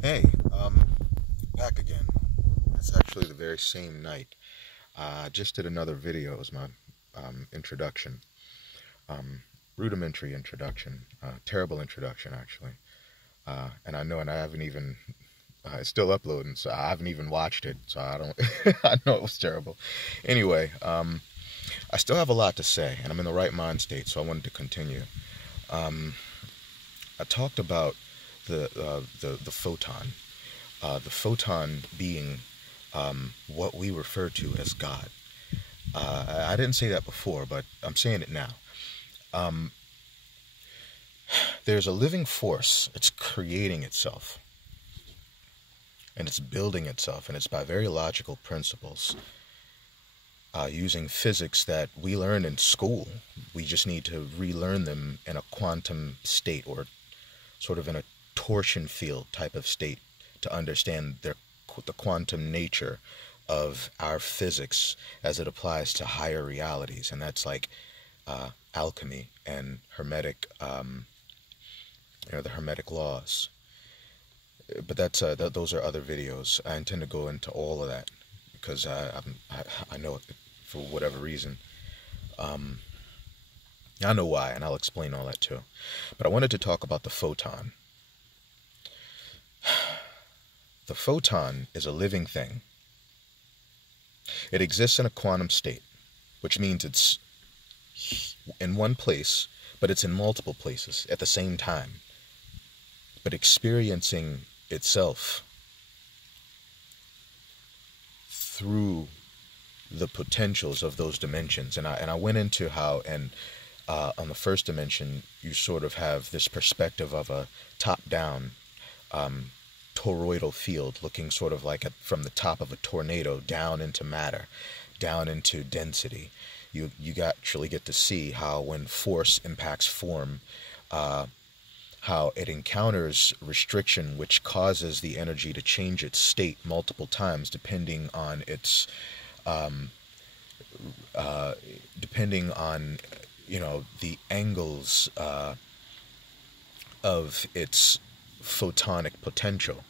Hey, back again. It's actually the very same night. I just did another video as my introduction, um, rudimentary introduction, terrible introduction actually. And I know, and I haven't even, it's still uploading, so I haven't even watched it, so I don't, I know it was terrible. Anyway, I still have a lot to say, and I'm in the right mind state, so I wanted to continue. Um, I talked about the photon. The photon being what we refer to as God. I didn't say that before, but I'm saying it now. Um, there's a living force. It's creating itself, and it's building itself, and it's by very logical principles, using physics that we learned in school. We just need to relearn them in a quantum state, or sort of in a torsion field type of state, to understand the quantum nature of our physics as it applies to higher realities. And that's like alchemy and hermetic, the hermetic laws. But those are other videos. I intend to go into all of that because I know it for whatever reason. Um, I know why, and I'll explain all that too. But I wanted to talk about the photon. The photon is a living thing. It exists in a quantum state, which means it's in one place, but it's in multiple places at the same time, but experiencing itself through the potentials of those dimensions. And I went into how, and on the first dimension, you sort of have this perspective of a top-down toroidal field, looking sort of like from the top of a tornado down into matter, down into density. You actually get to see how when force impacts form, how it encounters restriction, which causes the energy to change its state multiple times depending on its depending on the angles of its photonic potential.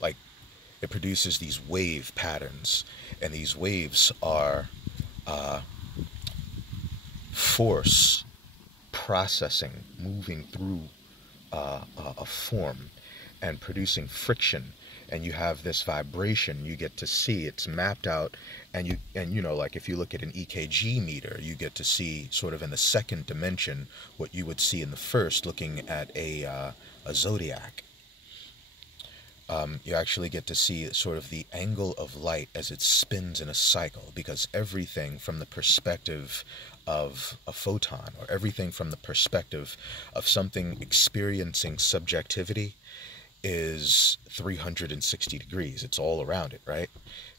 Like, it produces these wave patterns, and these waves are force processing, moving through a form and producing friction, and you have this vibration. You get to see it's mapped out, and like if you look at an EKG meter, you get to see sort of in the second dimension what you would see in the first, looking at a zodiac. You actually get to see sort of the angle of light as it spins in a cycle, because everything from the perspective of a photon, or everything from the perspective of something experiencing subjectivity, is 360 degrees. It's all around it, right?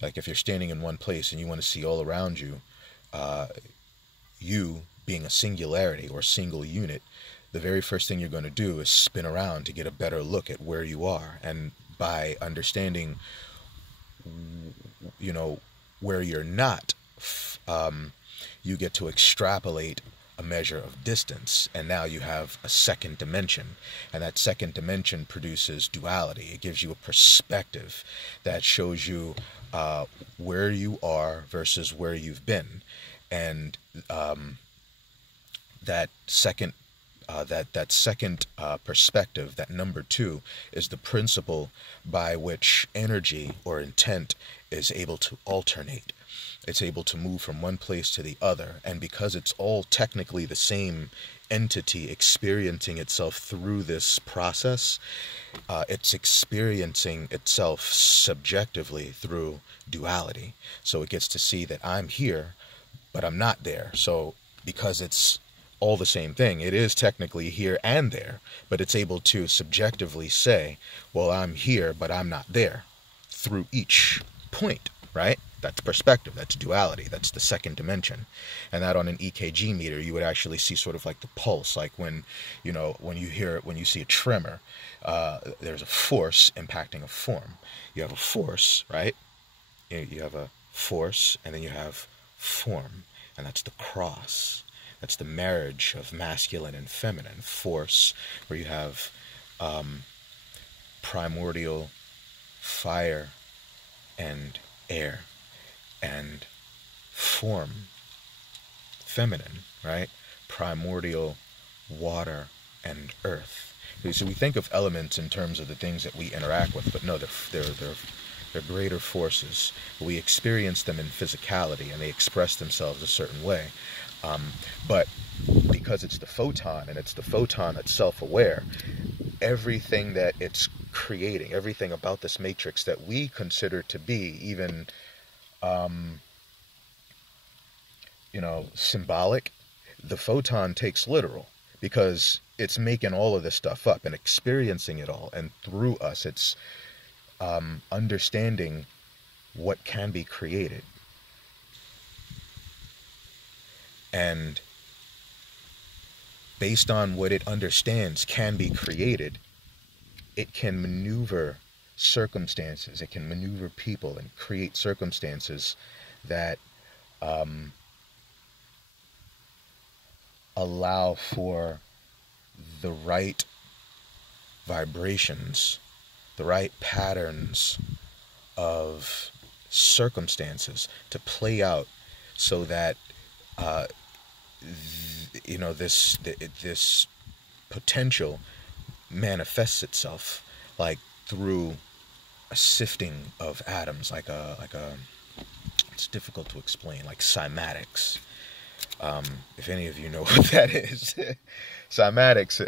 Like if you're standing in one place and you want to see all around you, you being a singularity or single unit, the very first thing you're going to do is spin around to get a better look at where you are. And by understanding, where you're not, you get to extrapolate a measure of distance, and now you have a second dimension, and that second dimension produces duality. It gives you a perspective that shows you where you are versus where you've been, and that second perspective, that number two, is the principle by which energy or intent is able to alternate. It's able to move from one place to the other, and because it's all technically the same entity experiencing itself through this process, it's experiencing itself subjectively through duality. So it gets to see that I'm here, but I'm not there. So because it's all the same thing, it is technically here and there, but it's able to subjectively say, well, I'm here, but I'm not there, through each point, right? That's perspective, that's duality, that's the second dimension. And that on an EKG meter, you would actually see sort of like the pulse, like when you see a tremor, there's a force impacting a form. You have a force, right? You have a force, and then you have form, and that's the cross. That's the marriage of masculine and feminine. Force, where you have primordial fire and air, and form, feminine, right? Primordial water and earth. So we think of elements in terms of the things that we interact with, but no, they're greater forces. We experience them in physicality, and they express themselves a certain way. But because it's the photon, and it's the photon that's self-aware, everything that it's creating, everything about this matrix that we consider to be even, symbolic, the photon takes literal, because it's making all of this stuff up and experiencing it all, and through us, it's understanding what can be created. And based on what it understands can be created, it can maneuver circumstances, it can maneuver people and create circumstances that allow for the right vibrations, the right patterns of circumstances to play out, so that this potential manifests itself, like through a sifting of atoms, like a it's difficult to explain, like cymatics. If any of you know what that is, cymatics,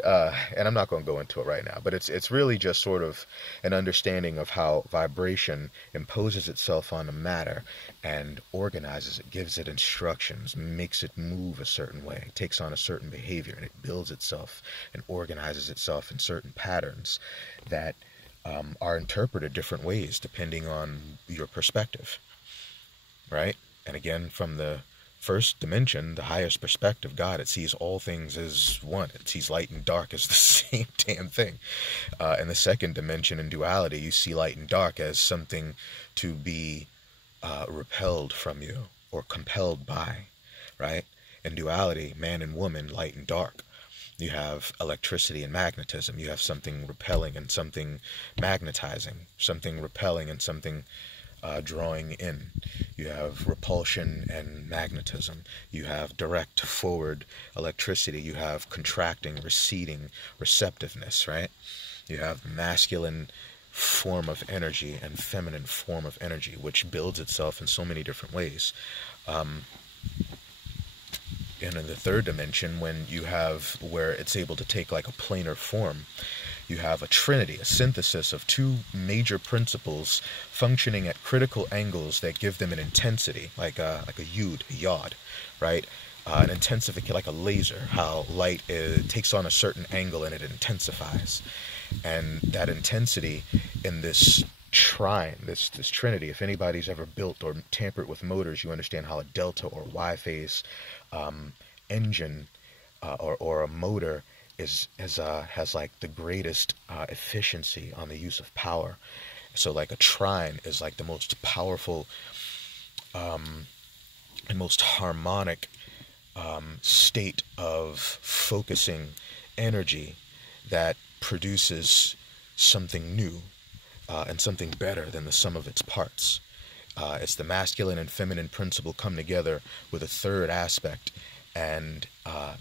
and I'm not going to go into it right now, but it's really just sort of an understanding of how vibration imposes itself on the matter and organizes it, gives it instructions, makes it move a certain way, takes on a certain behavior, and it builds itself and organizes itself in certain patterns that are interpreted different ways depending on your perspective, right? And again, from the first dimension, the highest perspective, God, it sees all things as one. It sees light and dark as the same damn thing. In the second dimension, in duality, you see light and dark as something to be repelled from you or compelled by, right? In duality, man and woman, light and dark. You have electricity and magnetism. You have something repelling and something magnetizing, something repelling and something drawing in. You have repulsion and magnetism. You have direct forward electricity. You have contracting, receding receptiveness, right? You have masculine form of energy and feminine form of energy, which builds itself in so many different ways. And in the third dimension, when you have where it's able to take like a planar form, you have a trinity, a synthesis of two major principles functioning at critical angles that give them an intensity, like a yod, a yod, right? An intensification, like a laser, how light takes on a certain angle and it intensifies. And that intensity in this trine, this trinity, if anybody's ever built or tampered with motors, you understand how a delta or Y phase engine or a motor has like the greatest efficiency on the use of power. So like a trine is like the most powerful and most harmonic state of focusing energy that produces something new and something better than the sum of its parts. It's the masculine and feminine principle come together with a third aspect, and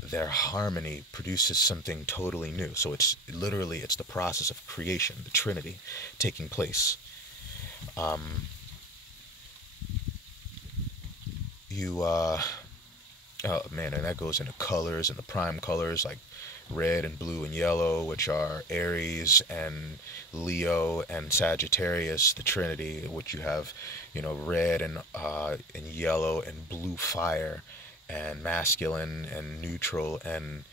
their harmony produces something totally new. So it's the process of creation, the Trinity, taking place. Oh man, and that goes into colors, and the prime colors like red and blue and yellow, which are Aries and Leo and Sagittarius, the Trinity, which you have, red and yellow and blue fire, and masculine and neutral and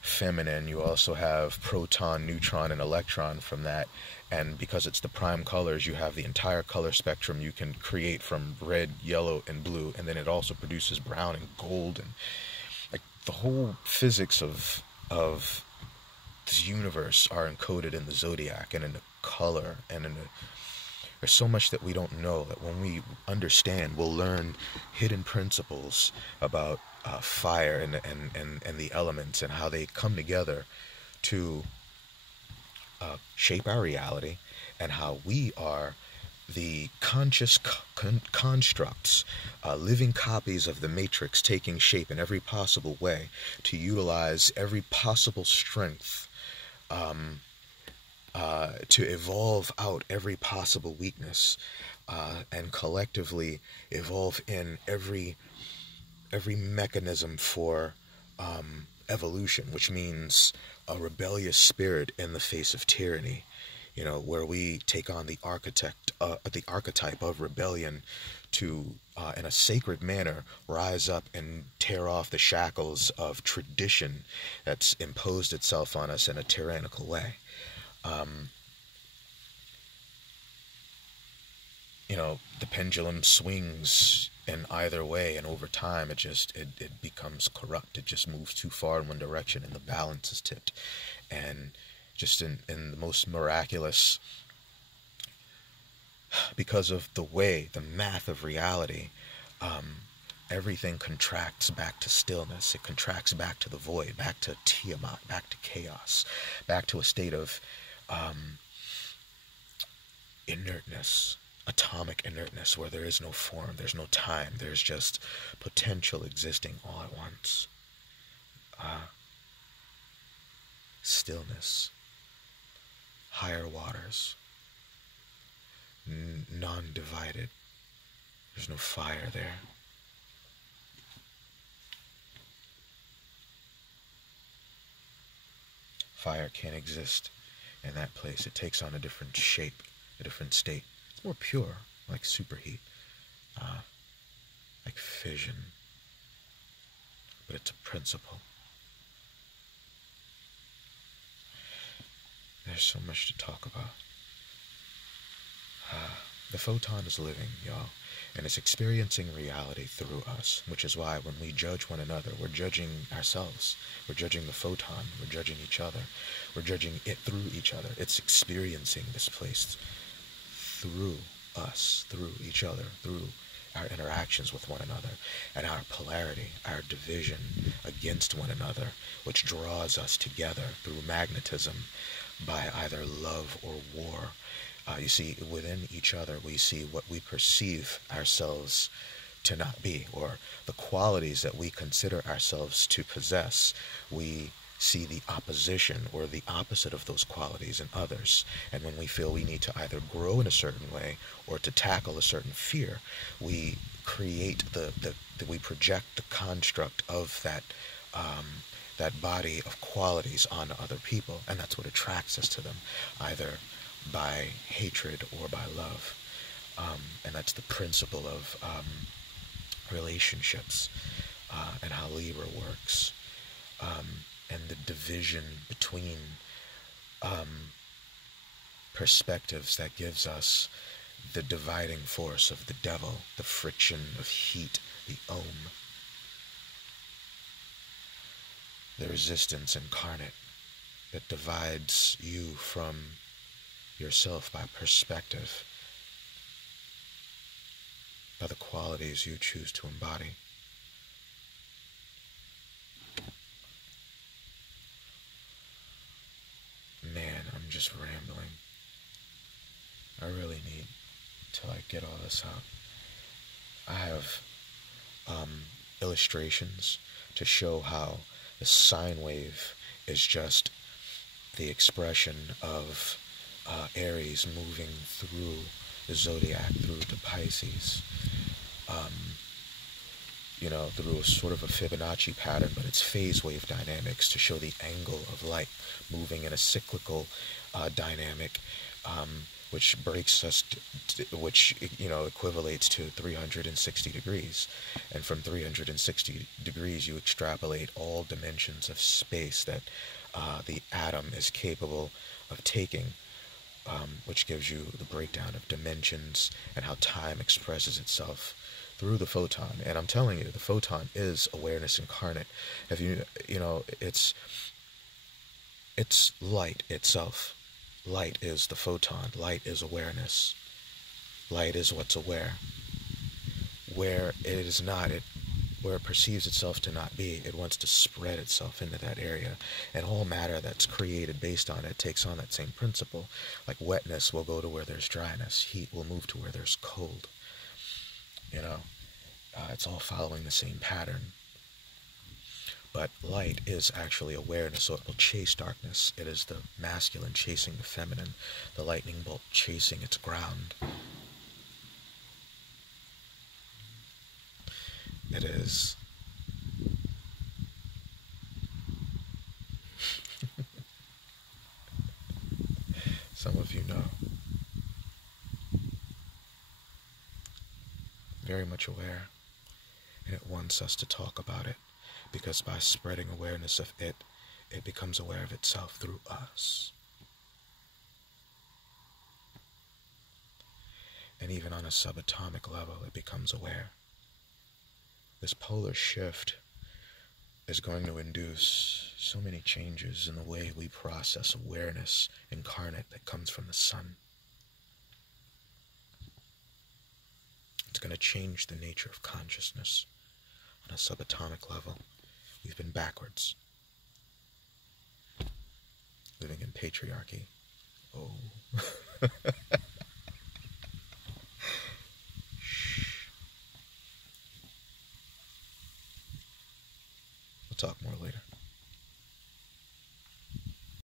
feminine. You also have proton, neutron, and electron from that. And because it's the prime colors, you have the entire color spectrum you can create from red, yellow, and blue. And then it also produces brown and gold, and like the whole physics of this universe are encoded in the zodiac and in the color and in the. There's so much that we don't know, that when we understand, we'll learn hidden principles about fire and the elements and how they come together to shape our reality, and how we are the conscious constructs, living copies of the matrix, taking shape in every possible way to utilize every possible strength, to evolve out every possible weakness, and collectively evolve in every mechanism for evolution, which means a rebellious spirit in the face of tyranny. Where we take on the archetype of rebellion to, in a sacred manner, rise up and tear off the shackles of tradition that's imposed itself on us in a tyrannical way. The pendulum swings in either way, and over time it becomes corrupt. It just moves too far in one direction, and the balance is tipped. And just in the most miraculous, because of the math of reality, everything contracts back to stillness. It contracts back to the void, back to Tiamat, back to chaos, back to a state of inertness, atomic inertness, where there is no form, there's no time, there's just potential existing all at once. Stillness, higher waters, non-divided. There's no fire there. Fire can't exist in that place. It takes on a different shape, a different state. It's more pure, like superheat, like fission. But it's a principle. There's so much to talk about. The photon is living, y'all, and it's experiencing reality through us, which is why when we judge one another, we're judging ourselves. We're judging the photon. We're judging each other. We're judging it through each other. It's experiencing this place through us, through each other, through our interactions with one another, and our polarity, our division against one another, which draws us together through magnetism by either love or war. You see, within each other, we see what we perceive ourselves to not be, or the qualities that we consider ourselves to possess. We see the opposition or the opposite of those qualities in others. And when we feel we need to either grow in a certain way or to tackle a certain fear, we create we project the construct of that body of qualities onto other people, and that's what attracts us to them, either by hatred or by love. And that's the principle of relationships, and how Libra works, and the division between perspectives that gives us the dividing force of the devil, the friction of heat, the Om, the resistance incarnate that divides you from yourself by perspective, by the qualities you choose to embody. Man, I'm just rambling. I really need to get all this out. I have illustrations to show how the sine wave is just the expression of Aries moving through the zodiac, through to Pisces, through a sort of a Fibonacci pattern, but it's phase wave dynamics to show the angle of light moving in a cyclical dynamic, which breaks us, which equivalates to 360 degrees. And from 360 degrees, you extrapolate all dimensions of space that the atom is capable of taking, which gives you the breakdown of dimensions and how time expresses itself through the photon. And I'm telling you, the photon is awareness incarnate. It's light itself. Light is the photon. Light is awareness. Light is what's aware. Where it is not, it where it perceives itself to not be, it wants to spread itself into that area. And all matter that's created based on it takes on that same principle. Like wetness will go to where there's dryness. Heat will move to where there's cold. It's all following the same pattern. But light is actually awareness, so it will chase darkness. It is the masculine chasing the feminine, the lightning bolt chasing its ground. It is. Some of you know. Very much aware. And it wants us to talk about it, because by spreading awareness of it, it becomes aware of itself through us. And even on a subatomic level, it becomes aware. This polar shift is going to induce so many changes in the way we process awareness incarnate that comes from the sun. It's going to change the nature of consciousness on a subatomic level. We've been backwards, living in patriarchy. Oh. Shh. We'll talk more later.